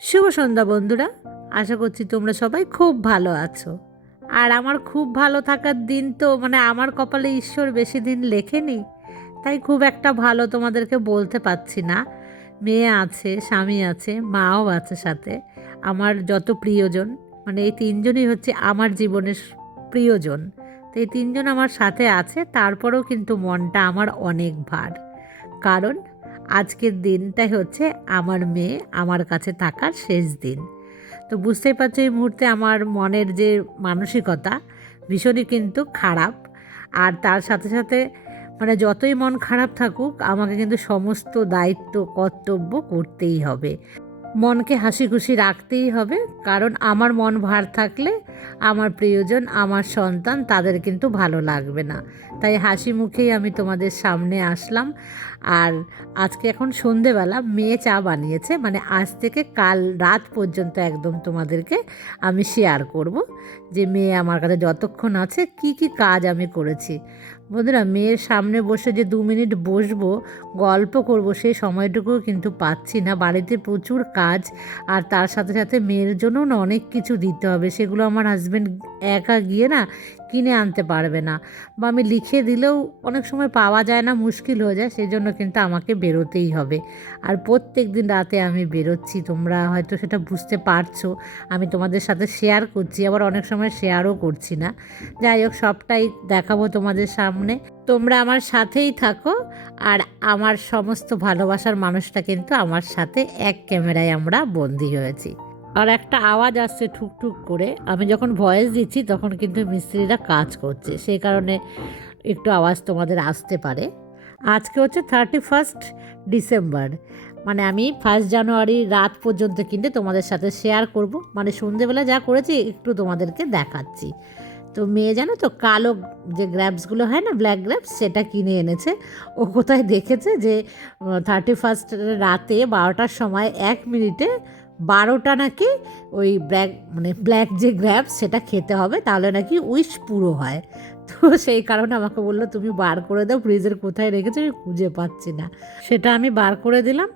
শুভ সন্ধ্যা বন্ধুরা। আশা করছি তোমরা সবাই খুব ভালো আছো। আর আমার খুব ভালো থাকার দিন তো মানে আমার কপালে ঈশ্বর বেশি দিন লেখেনি, তাই খুব একটা ভালো তোমাদেরকে বলতে পারছি না। মেয়ে আছে, স্বামী আছে, মাও আছে সাথে, আমার যত প্রিয়জন মানে এই তিনজনই হচ্ছে আমার জীবনের প্রিয়জন। তো এই তিনজন আমার সাথে আছে, তারপরেও কিন্তু মনটা আমার অনেক ভার। কারণ আজকের দিনটাই হচ্ছে আমার মেয়ে আমার কাছে থাকার শেষ দিন। তো বুঝতেই পারছ এই মুহূর্তে আমার মনের যে মানসিকতা ভীষণই কিন্তু খারাপ। আর তার সাথে সাথে মানে যতই মন খারাপ থাকুক, আমাকে কিন্তু সমস্ত দায়িত্ব, কর্তব্য করতেই হবে। মনকে হাসি খুশি রাখতেই হবে, কারণ আমার মন ভার থাকলে আমার প্রিয়জন, আমার সন্তান তাদের কিন্তু ভালো লাগবে না। তাই হাসি মুখেই আমি তোমাদের সামনে আসলাম। আর আজকে এখন সন্ধেবেলা মেয়ে চা বানিয়েছে মানে আজ থেকে কাল রাত পর্যন্ত একদম তোমাদেরকে আমি শেয়ার করব যে মেয়ে আমার কাছে যতক্ষণ আছে কি কি কাজ আমি করেছি। বন্ধুরা, মেয়ের সামনে বসে যে দু মিনিট বসবো, গল্প করব, সেই সময়টুকুও কিন্তু পাচ্ছি না। বাড়িতে প্রচুর কাজ, আর তার সাথে সাথে মেয়ের জন্যও না অনেক কিছু দিতে হবে। সেগুলো আমার হাজব্যান্ড একা গিয়ে না কিনে আনতে পারবে না। বা আমি লিখে দিলেও অনেক সময় পাওয়া যায় না, মুশকিল হয়ে যায় সেই জন্য কিন্তু আমাকে বেরোতেই হবে। আর প্রত্যেক দিন রাতে আমি বেরোচ্ছি, তোমরা হয়তো সেটা বুঝতে পারছ, আমি তোমাদের সাথে শেয়ার করছি, আবার অনেক সময় শেয়ারও করছি না। যাই হোক, সবটাই দেখাবো তোমাদের সামনে। তোমরা আমার সাথেই থাকো, আর আমার সমস্ত ভালোবাসার মানুষটা কিন্তু আমার সাথে এক ক্যামেরায় আমরা বন্দি হয়েছি। আর একটা আওয়াজ আসছে ঠুকঠুক করে। আমি যখন ভয়েস দিচ্ছি, তখন কিন্তু মিস্ত্রিরা কাজ করছে। সেই কারণে একটু আওয়াজ তোমাদের আসতে পারে। আজকে হচ্ছে থার্টি ফার্স্ট ডিসেম্বর মানে আমি ফার্স্ট জানুয়ারি রাত পর্যন্ত কিন্তু তোমাদের সাথে শেয়ার করব। মানে সন্ধেবেলা যা করেছি, একটু তোমাদেরকে দেখাচ্ছি। তো মেয়ে জানো তো, কালো যে গ্র্যাপসগুলো হয় না ব্ল্যাক গ্র্যাপস সেটা কিনে এনেছে। ও কোথায় দেখেছে যে থার্টি ফার্স্ট রাতে বারোটার সময় এক মিনিটে বারোটা নাকি ওই ব্ল্যাক মানে ব্ল্যাক যে গ্র্যাপ সেটা খেতে হবে, তাহলে নাকি উইশ পুরো হয়। তো সেই কারণে আমাকে বলল, তুমি বার করে দাও, ফ্রিজের কোথায় রেখেছো আমি খুঁজে পাচ্ছি না। সেটা আমি বার করে দিলাম,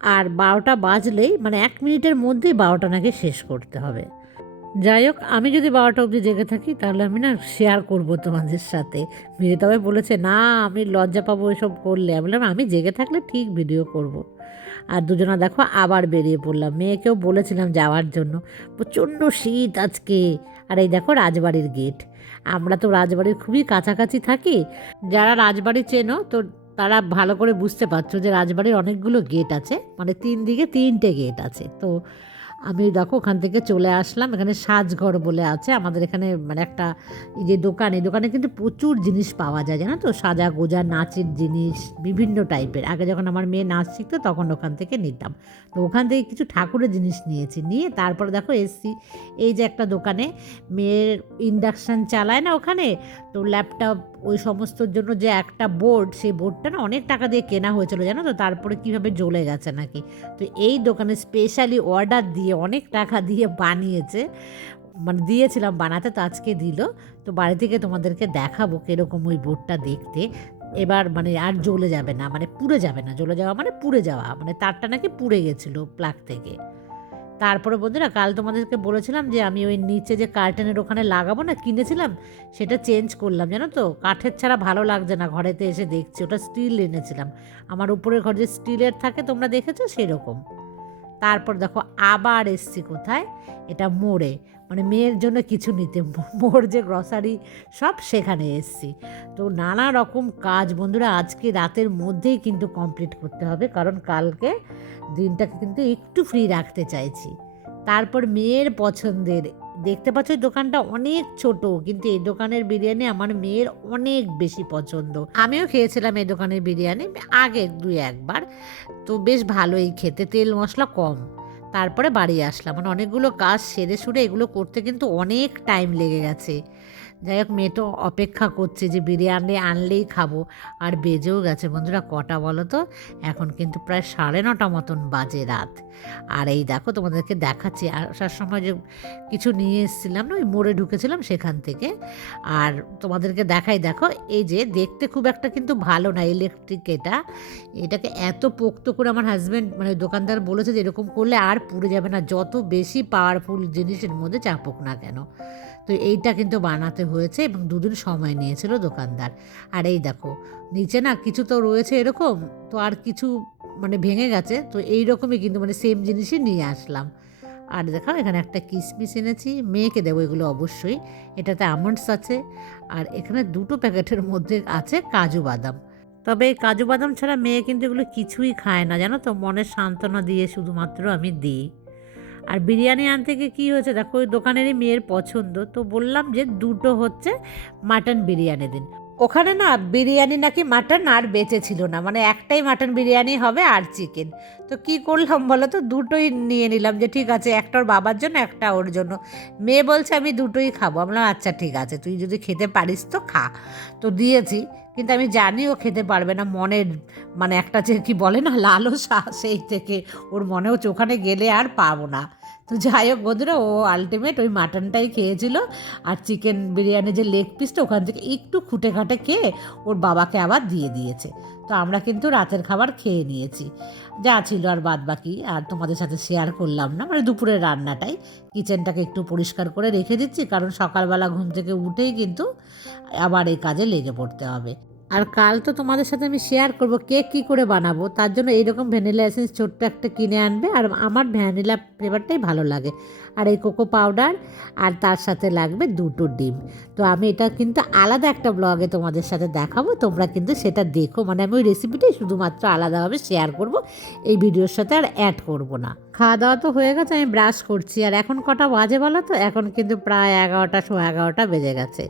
আর বারোটা বাজলেই মানে এক মিনিটের মধ্যেই বারোটা নাকি শেষ করতে হবে। যাই হোক, আমি যদি বারোটা অবধি জেগে থাকি, তাহলে আমি না শেয়ার করব তোমাদের সাথে। তবে বলেছে, না, আমি লজ্জা পাবো এসব করলে। আমি বললাম, আমি জেগে থাকলে ঠিক ভিডিও করব। আর দুজনা দেখো আবার বেরিয়ে পড়লাম। মেয়েকেও বলেছিলাম যাওয়ার জন্য। প্রচণ্ড শীত আজকে। আর এই দেখো রাজবাড়ির গেট আমরা তো রাজবাড়ির খুবই কাছাকাছি থাকি। যারা রাজবাড়ি চেনো, তো তারা ভালো করে বুঝতে পারছ যে রাজবাড়ির অনেকগুলো গেট আছে। মানে তিন দিকে তিনটে গেট আছে। তো আমি দেখো ওখান থেকে চলে আসলাম। এখানে সাজঘর বলে আছে। আমাদের এখানে মানে একটা এই যে দোকান, এই দোকানে কিন্তু প্রচুর জিনিস পাওয়া যায়, জানো তো? সাজা গোজা, নাচের জিনিস, বিভিন্ন টাইপের। আগে যখন আমার মেয়ে নাচ শিখতো, তখন ওখান থেকে নিতাম। তো ওখান থেকে কিছু ঠাকুরের জিনিস নিয়েছি। নিয়ে তারপরে দেখো এসছি। এই যে একটা দোকানে মেয়ের ইন্ডাকশান চালায় না ওখানে? তো ল্যাপটপ ওই সমস্তর জন্য যে একটা বোর্ড সেই বোর্ডটা না অনেক টাকা দিয়ে কেনা হয়েছিল, জানো তো? তারপরে কীভাবে জ্বলে গেছে নাকি? তো এই দোকানে স্পেশালি অর্ডার দিয়ে, অনেক টাকা দিয়ে বানিয়েছে। মানে দিয়েছিলাম বানাতে, তো আজকে দিল। তো বাড়ি থেকে তোমাদেরকে দেখাবো কীরকম ওই বোর্ডটা দেখতে। এবার মানে আর জ্বলে যাবে না মানে পুড়ে যাবে না। জ্বলে যাওয়া মানে পুড়ে যাওয়া। মানে তারটা নাকি পুড়ে গেছিল প্লাগ থেকে। তারপরে বন্ধুরা কাল তোমাদেরকে বলেছিলাম যে আমি ওই নিচে যে কার্টেনের ওখানে লাগাবো না, কিনেছিলাম, সেটা চেঞ্জ করলাম, জানো তো? কাঠের ছাড়া ভালো লাগছে না, ঘরেতে এসে দেখছি, ওটা স্টিল এনেছিলাম। আমার উপরের ঘর যে স্টিলের থাকে, তোমরা দেখেছ? সেরকম। তারপর দেখো আবার এসছি কোথায়? এটা মোড়ে। মানে মেয়ের জন্য কিছু নিতে। মোর যে গ্রসারি সব সেখানে এসছি। তো নানা রকম কাজ বন্ধুরা আজকে রাতের মধ্যেই কিন্তু কমপ্লিট করতে হবে। কারণ কালকে দিনটাকে কিন্তু একটু ফ্রি রাখতে চাইছি। তারপর মেয়ের পছন্দের দেখতে পাচ্ছ দোকানটা অনেক ছোট, কিন্তু এই দোকানের বিরিয়ানি আমার মেয়ের অনেক বেশি পছন্দ। আমিও খেয়েছিলাম এই দোকানের বিরিয়ানি আগে দুই একবার, তো বেশ ভালোই খেতে, তেল মশলা কম। তারপরে বাড়ি আসলাম মানে অনেকগুলো কাজ সেরে সুরে এগুলো করতে কিন্তু অনেক টাইম লেগে গেছে। যাই হোক, মেয়ে তো অপেক্ষা করছে যে বিরিয়ানি আনলেই খাব। আর বেজেও গেছে বন্ধুরা, কটা বলো তো? এখন কিন্তু প্রায় সাড়ে নটা মতন বাজে রাত। আর এই দেখো, তোমাদেরকে দেখাচ্ছি। আসার সময় যে কিছু নিয়ে এসেছিলাম না, ওই মোড়ে ঢুকেছিলাম সেখান থেকে। আর তোমাদেরকে দেখাই, দেখো, এই যে দেখতে খুব একটা কিন্তু ভালো না ইলেকট্রিক এটা। এটাকে এত পোক্ত করে আমার হাজব্যান্ড মানে দোকানদার বলেছে যে এরকম করলে আর পুড়ে যাবে না। যত বেশি পাওয়ারফুল জিনিসের মধ্যে চাপুক না কেন। তো এইটা কিন্তু বানাতে হয়েছে এবং দুদিন সময় নিয়েছিল দোকানদার। আর এই দেখো, নিচে না কিছু তো রয়েছে এরকম, তো আর কিছু মানে ভেঙে গেছে, তো এই রকমই কিন্তু মানে সেম জিনিসই নিয়ে আসলাম। আর দেখাও, এখানে একটা কিসমিস এনেছি, মেয়েকে দেবো এগুলো অবশ্যই, এটাতে আমন্ডস আছে, আর এখানে দুটো প্যাকেটের মধ্যে আছে কাজু বাদাম। তবে এই কাজু বাদাম ছাড়া মেয়ে কিন্তু এগুলো কিছুই খায় না, জানো তো? মনের সান্ত্বনা দিয়ে শুধুমাত্র আমি দিই। আর বিরিয়ানি আনতে গিয়ে কী হয়েছে? দেখো, ওই দোকানেরই মেয়ের পছন্দ। তো বললাম যে দুটো হচ্ছে মাটন বিরিয়ানি দিন। ওখানে না বিরিয়ানি নাকি মাটন আর বেঁচে ছিল না। মানে একটাই মাটন বিরিয়ানি হবে আর চিকেন। তো কি করলাম বলো তো? দুটোই নিয়ে নিলাম যে ঠিক আছে, একটা ওর বাবার জন্য, একটা ওর জন্য। মেয়ে বলছে, আমি দুটোই খাব। আমি বললাম আচ্ছা ঠিক আছে। তুই যদি খেতে পারিস তো খা। তো দিয়েছি। কিন্তু আমি জানি ও খেতে পারবে না মনের মানে একটা যে কি বলে না, লালসা, সেই থেকে ওর মনে হচ্ছে ওখানে গেলে আর পাবো না। তো যাই হোক বন্ধুরা, ও আলটিমেট ওই মাটনটাই খেয়েছিল। আর চিকেন বিরিয়ানি যে লেগ পিসটা ওখান থেকে একটু খুঁটে খাটে খেয়ে ওর বাবাকে আবার দিয়ে দিয়েছে। তো আমরা কিন্তু রাতের খাবার খেয়ে নিয়েছি। যা ছিল আর বাদ বাকি, আর তোমাদের সাথে শেয়ার করলাম না। মানে দুপুরের রান্নাটাই। কিচেনটাকে একটু পরিষ্কার করে রেখে দিচ্ছি, কারণ সকালবেলা ঘুম থেকে উঠেই কিন্তু আবার এই কাজে লেগে পড়তে হবে। আর কাল তো তোমাদের সাথে আমি শেয়ার করব কেক কী করে বানাবো। তার জন্য এইরকম ভ্যানিলা এসেন্স ছোট্ট একটা কিনে আনবে আর আমার ভ্যানিলা ফ্লেভারটাই ভালো লাগে। আর এই কোকো পাউডার আর তার সাথে লাগবে দুটো ডিম। তো আমি এটা কিন্তু আলাদা একটা ব্লগে তোমাদের সাথে দেখাবো, তোমরা কিন্তু সেটা দেখো। মানে আমি ওই রেসিপিটাই শুধুমাত্র আলাদাভাবে শেয়ার করব, এই ভিডিওর সাথে আর অ্যাড করব না। খাওয়া দাওয়া তো হয়ে গেছে, আমি ব্রাশ করছি। আর এখন কটা বাজে বলো তো? এখন কিন্তু প্রায় এগারোটা, সোয়া এগারোটা বেজে গেছে।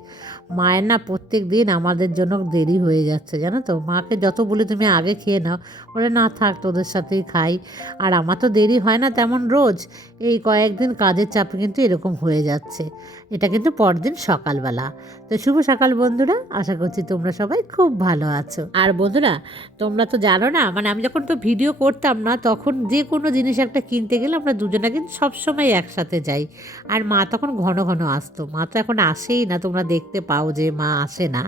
মায়ের না প্রত্যেক দিন আমাদের জন্য দেরি হয়ে যাচ্ছে, জানো তো? মাকে যত বলি তুমি আগে খেয়ে নাও। বলে, না থাক, তোদের সাথেই খাই। আর আমার তো দেরি হয় না তেমন রোজ। এই কয়েকদিন কাজের চাপে কিন্তু এরকম হয়ে যাচ্ছে। এটা কিন্তু পরদিন সকালবেলা। তো শুভ সকাল বন্ধুরা, আশা করছি তোমরা সবাই খুব ভালো আছো। আর বন্ধুরা, তোমরা তো জানো না মানে আমি যখন তো ভিডিও করতাম না, তখন যে কোনো জিনিস একটা কিনতে গেলে আমরা দুজনে কিন্তু সবসময় একসাথে যাই। আর মা তখন ঘন ঘন আসতো। মা তো এখন আসেই না, তোমরা দেখতে পাও যে মা আসে না।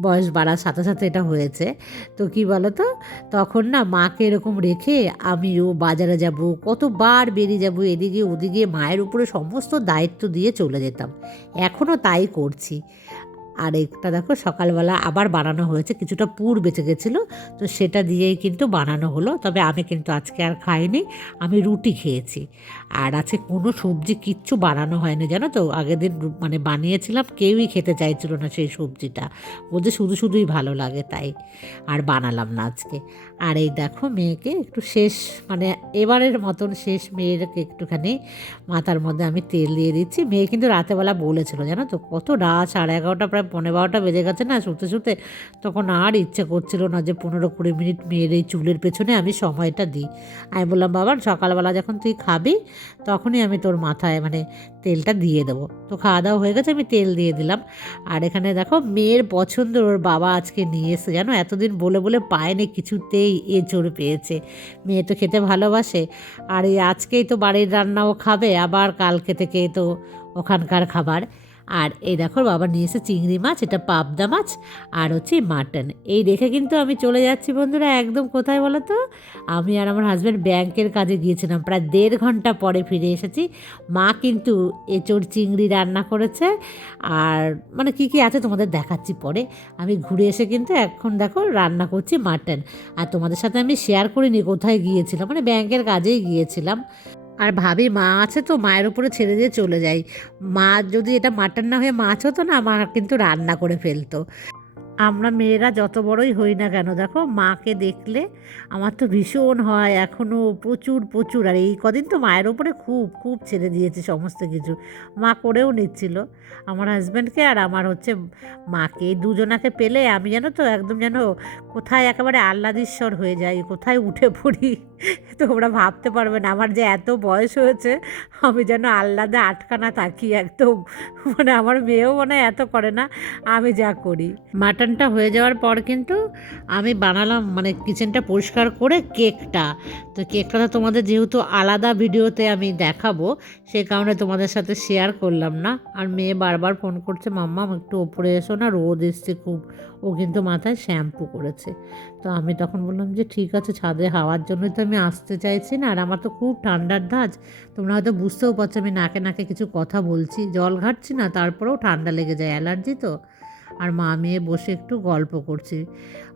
বয়স বাড়ার সাথে সাথে এটা হয়েছে। তো কি বলো তো তখন না মাকে এরকম রেখে আমিও বাজারে যাব, কতবার বেরিয়ে যাব, এদিকে ওদিকে মায়ের উপরে সমস্ত দায়িত্ব দিয়ে চলে যেতাম। এখনও তাই করছি। আর একটা দেখো, সকালবেলা আবার বানানো হয়েছে, কিছুটা পুর বেঁচে গেছিল, তো সেটা দিয়েই কিন্তু বানানো হলো। তবে আমি কিন্তু আজকে আর খাইনি, আমি রুটি খেয়েছি। আর আছে কোনো সবজি কিচ্ছু বানানো হয়নি, জানো তো? আগের দিন মানে বানিয়েছিলাম, কেউই খেতে চাইছিল না সেই সবজিটা। বলছে শুধু শুধুই ভালো লাগে তাই, আর বানালাম না আজকে। আর এই দেখো মেয়েকে একটু শেষ মানে এবারের মতন শেষ মেয়েরকে একটুখানি মাথার মধ্যে আমি তেল দিয়ে দিচ্ছি। মেয়ে কিন্তু রাতেবেলা বলেছিল, জানো তো? কত রাত, সাড়ে এগারোটা, প্রায় পনেরো বারোটা বেজে গেছে না শুতে শুতে। তখন আর ইচ্ছে করছিল না যে পনেরো কুড়ি মিনিট মেয়ের এই চুলের পেছনে আমি সময়টা দিই। আমি বললাম, বাবা, সকালবেলা যখন তুই খাবি তখনই আমি তোর মাথায় মানে তেলটা দিয়ে দেবো। তো খাওয়া দাওয়া হয়ে গেছে, আমি তেল দিয়ে দিলাম। আর এখানে দেখো, মেয়ের পছন্দ ওর বাবা আজকে নিয়ে এসে জানো, এতদিন বলে বলে পায়নি, কিছুতেই এ জোর পেয়েছে। মেয়ে তো খেতে ভালোবাসে। আর এই আজকেই তো বাড়ির রান্নাও খাবে, আবার কালকে থেকে তো ওখানকার খাবার। আর এই দেখো বাবা নিয়ে এসে চিংড়ি মাছ, এটা পাবদা মাছ আর হচ্ছে মাটন। এই রেখে কিন্তু আমি চলে যাচ্ছি বন্ধুরা, একদম কোথায় বলো তো? আমি আর আমার হাজব্যান্ড ব্যাংকের কাজে গিয়েছিলাম, প্রায় দেড় ঘণ্টা পরে ফিরে এসেছি। মা কিন্তু এঁচোড় চিংড়ি রান্না করেছে আর মানে কি কি আছে তোমাদের দেখাচ্ছি পরে। আমি ঘুরে এসে কিন্তু এখন দেখো রান্না করছি মাটন। আর তোমাদের সাথে আমি শেয়ার করিনি কোথায় গিয়েছিলাম মানে ব্যাংকের কাজেই গিয়েছিলাম। আর ভাবি, মা আছে তো, মায়ের উপরে ছেড়ে দিয়ে চলে যাই। মা যদি এটা মাটন না হয়ে মাছ হতো না, মা কিন্তু রান্না করে ফেলতো। আমরা মেয়েরা যত বড়ই হই না কেন, দেখো মাকে দেখলে আমার তো ভীষণ হয় এখনও প্রচুর প্রচুর। আর এই কদিন তো মায়ের ওপরে খুব খুব ছেড়ে দিয়েছে সমস্ত কিছু। মা করেও নিচ্ছিল। আমার হাজব্যান্ডকে আর আমার হচ্ছে মাকে, এই দুজনাকে পেলে আমি জানো তো একদম যেন কোথায় একেবারে আহ্লাদিস্বর হয়ে যাই, কোথায় উঠে পড়ি, তোমরা ভাবতে পারবে না। আমার যে এত বয়স হয়েছে, আমি যেন আহ্লাদে আটকানা থাকি একদম। মানে আমার মেয়েও মনে এত করে না, আমি যা করি। মাটন মাটনটা হয়ে যাওয়ার পর কিন্তু আমি বানালাম মানে কিচেনটা পরিষ্কার করে কেকটা তো কেকটা তো তোমাদের যেহেতু আলাদা ভিডিওতে আমি দেখাবো, সে কারণে তোমাদের সাথে শেয়ার করলাম না। আর মেয়ে বারবার ফোন করছে, মাম্মা, একটু ওপরে এসো না, রোদ এসছে খুব। ও কিন্তু মাথায় শ্যাম্পু করেছে। তো আমি তখন বললাম যে, ঠিক আছে, ছাদে হাওয়ার জন্যই তো আমি আসতে চাইছি না, আর আমার তো খুব ঠান্ডার ধাঁচ তোমরা হয়তো বুঝতেও পারছ আমি নাকে নাকে কিছু কথা বলছি। জল ঘাটছি না, তারপরেও ঠান্ডা লেগে যায়, অ্যালার্জি তো। আর মা মেয়ে বসে একটু গল্প করছি।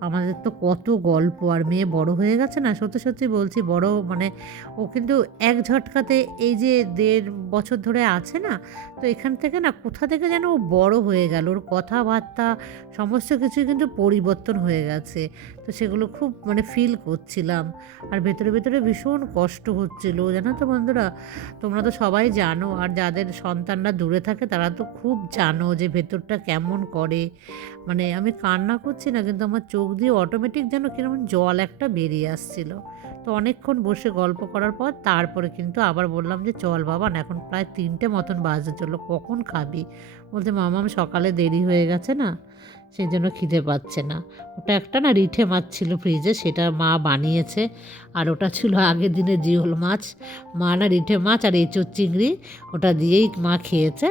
আমাদের তো কত গল্প, আর মেয়ে বড় হয়ে গেছে না? সত্যি সত্যি বলছি, বড় মানে ও কিন্তু এক ঝটকাতে এই যে দেড় বছর ধরে আছে না, তো এখান থেকে না কোথা থেকে যেন ও বড় হয়ে গেল? ওর কথাবার্তা, সমস্ত কিছুই কিন্তু পরিবর্তন হয়ে গেছে। তো সেগুলো খুব মানে ফিল করছিলাম। আর ভেতরে ভেতরে ভীষণ কষ্ট হচ্ছিল। জানো তো বন্ধুরা, তোমরা তো সবাই জানো, আর যাদের সন্তানরা দূরে থাকে তারা তো খুব জানো যে ভেতরটা কেমন করে। মানে আমি কান্না করছি না, কিন্তু আমার চোখ দিয়ে অটোমেটিক যেন কীরকম জল একটা বেরিয়ে আসছিল। তো অনেকক্ষণ বসে গল্প করার পর তারপরে কিন্তু আবার বললাম যে, চল বাবা, না এখন প্রায় তিনটে মতন বাজে, চলো কখন খাবি? বলতে মামা, আমি সকালে দেরি হয়ে গেছে না? সেই জন্য খিদে পাচ্ছে না। ওটা একটা না রিঠে মাছ ছিল ফ্রিজে, সেটা মা বানিয়েছে। আর ওটা ছিল আগের দিনে জিওল মাছ। মা না রিঠে মাছ আর এঁচোর চিংড়ি, ওটা দিয়েই মা খেয়েছে।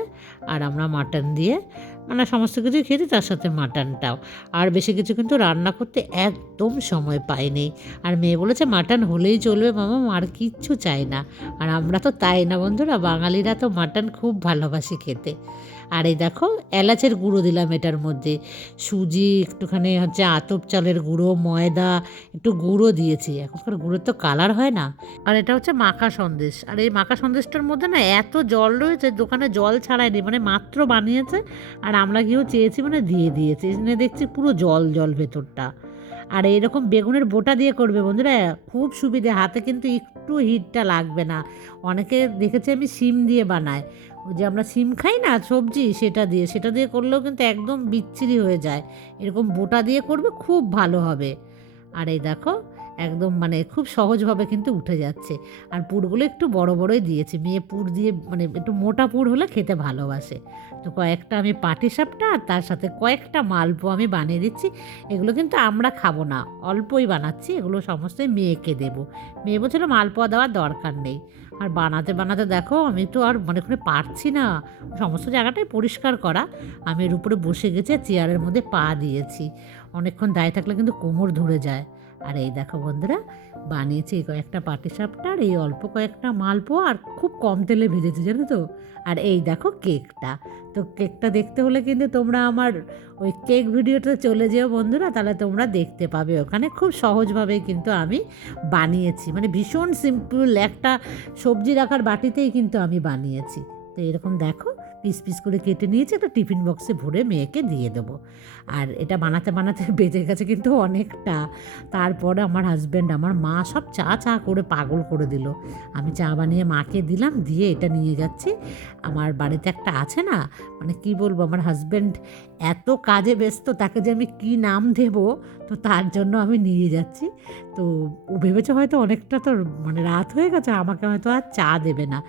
আর আমরা মাটন দিয়ে মানে সমস্ত কিছু খেয়েছি, তার সাথে মাটনটাও। আর বেশি কিছু কিন্তু রান্না করতে একদম সময় পাইনি। আর মেয়ে বলেছে, মাটন হলেই চলবে মামা আর কিচ্ছু চাই না। আর আমরা তো তাই না বন্ধুরা, বাঙালিরা তো মাটন খুব ভালোবাসি খেতে। আর এই দেখো, এলাচের গুঁড়ো দিলাম এটার মধ্যে। সুজি, একটুখানি হচ্ছে আতপ চালের গুঁড়ো, ময়দা, একটু গুঁড়ো দিয়েছি। এখনকার গুঁড়োর তো কালার হয় না। আর এটা হচ্ছে মাখা সন্দেশ। আর এই মাখা সন্দেশটার মধ্যে না এত জল রয়েছে, দোকানে জল ছাড়ায়নি মানে মাত্র বানিয়েছে। আর আমরা গিয়েও চেয়েছি মানে দিয়ে দিয়েছি। এখানে দেখছি পুরো জল জল ভেতরটা। আর এইরকম বেগুনের বোটা দিয়ে করবে বন্ধুরা, খুব সুবিধে। হাতে কিন্তু একটু হিটটা লাগবে না। অনেকে দেখেছি আমি সিম দিয়ে বানায়। ওই যে আমরা সিম খাই না, সবজি, সেটা দিয়ে সেটা দিয়ে করলেও কিন্তু একদম বিচ্ছিরি হয়ে যায়। এরকম বোটা দিয়ে করবে, খুব ভালো হবে। আর এই দেখো, একদম মানে খুব সহজভাবে কিন্তু উঠে যাচ্ছে। আর পুরগুলো একটু বড় বড়ই দিয়েছি। মেয়ে পুর দিয়ে মানে একটু মোটা পুর হলে খেতে ভালোবাসে। তো কয়েকটা আমি পাটি সাপটা আর তার সাথে কয়েকটা মালপো আমি বানিয়ে দিচ্ছি। এগুলো কিন্তু আমরা খাব না, অল্পই বানাচ্ছি। এগুলো সমস্তই মেয়েকে দেবো। মেয়ে বলছিল মালপোয়া দেওয়ার দরকার নেই। আর বানাতে বানাতে দেখো আমি তো আর মনে করে পারছি না। সমস্ত জায়গাটাই পরিষ্কার করা। আমি এর উপরে বসে গেছি চেয়ারের মধ্যে পা দিয়েছি। অনেকক্ষণ দায় থাকলে কিন্তু কোমর ধরে যায়। আর এই দেখো বন্ধুরা, বানিয়েছি এই কয়েকটা পাটিসাপটা আর এই অল্প কয়েকটা মালপোয়া আর খুব কম তেলে ভেজেছি, জানো তো? আর এই দেখো কেকটা। তো কেকটা দেখতে হলে কিন্তু তোমরা আমার ওই কেক ভিডিওতে চলে যেও বন্ধুরা, তাহলে তোমরা দেখতে পাবে। ওখানে খুব সহজভাবেই কিন্তু আমি বানিয়েছি। মানে ভীষণ সিম্পল একটা সবজি রাখার বাটিতেই কিন্তু আমি বানিয়েছি। তো এরকম দেখো পিস পিস করে কেটে নিয়েছি, একটা টিফিন বক্সে ভরে মেয়েকে দিয়ে দেবো। আর এটা বানাতে বানাতে বেজে গেছে কিন্তু অনেকটা। তারপরে আমার হাজব্যান্ড আমার মা সব চা চা করে পাগল করে দিল। আমি চা বানিয়ে মাকে দিলাম, দিয়ে এটা নিয়ে যাচ্ছি। আমার বাড়িতে একটা আছে না মানে কি বলব, আমার হাজব্যান্ড এত কাজে ব্যস্ত, তাকে যে আমি কি নাম দেব, তো তার জন্য আমি নিয়ে যাচ্ছি। তো ও ভেবেছে হয়তো অনেকটা তো মানে রাত হয়ে গেছে, আমাকে হয়তো আর চা দেবে না।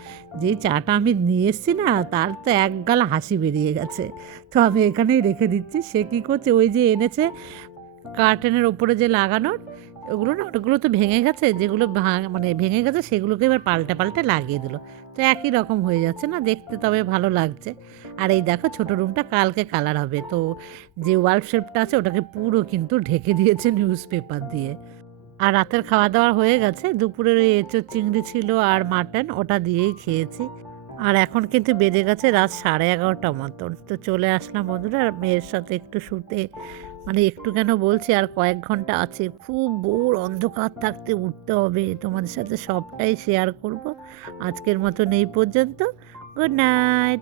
যেই চাটা আমি নিয়ে এসেছি না, তার তো এক গাল হাসি বেরিয়ে গেছে। তো আমি এখানেই রেখে দিচ্ছি। সে কী করছে? ওই যে এনেছে কার্টেনের ওপরে যে লাগানোর, ওগুলো না, ওগুলো তো ভেঙে গেছে, যেগুলো মানে ভেঙে গেছে, সেগুলোকে এবার পাল্টে পাল্টে লাগিয়ে দিল। তো একই রকম হয়ে যাচ্ছে না? দেখতে তবে ভালো লাগছে। আর এই দেখো, ছোটো রুমটা কালকে কালার হবে। তো যে ওয়াল শেপটা আছে, ওটাকে পুরো কিন্তু ঢেকে দিয়েছে নিউজ পেপার দিয়ে। আর রাতের খাওয়া দাওয়া হয়ে গেছে। দুপুরের ওই এঁচোর চিংড়ি ছিল আর মাটন, ওটা দিয়েই খেয়েছি। আর এখন কিন্তু বেজে গেছে রাত সাড়ে এগারোটা মতন। তো চলে আসলাম বন্ধুরা, আর মেয়ের সাথে একটু শুতে। মানে একটু কেন বলছি, আর কয়েক ঘণ্টা আছে। খুব বোর অন্ধকার থাকতে উঠতে হবে। তোমাদের সাথে সবটাই শেয়ার করব। আজকের মতন এই পর্যন্ত। Good night